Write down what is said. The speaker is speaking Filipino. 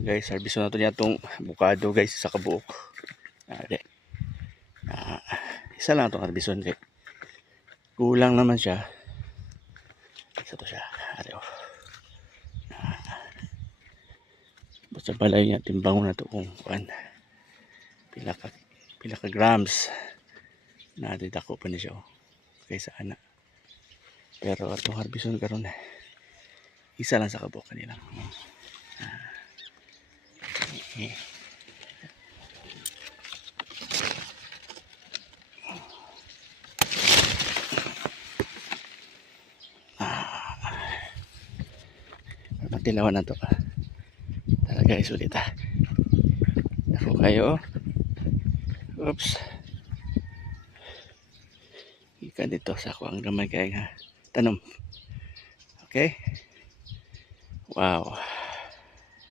Guys, harbiso na to niya itong bukado guys sa kabuok. Isa lang itong harbison guys. Kulang naman siya. Isa to siya. Basta balay niya timbangon na to kung kuan. Pila ka grams. Nadidako pa niya siya kaysa ana. Pero itong harbison karon isa lang sa kabuok kanila. Matilawan na to. Tara guys, ulit ako kayo. Oops. Ika dito sa ako ang gamay kaya nga tanom. Okay. Wow.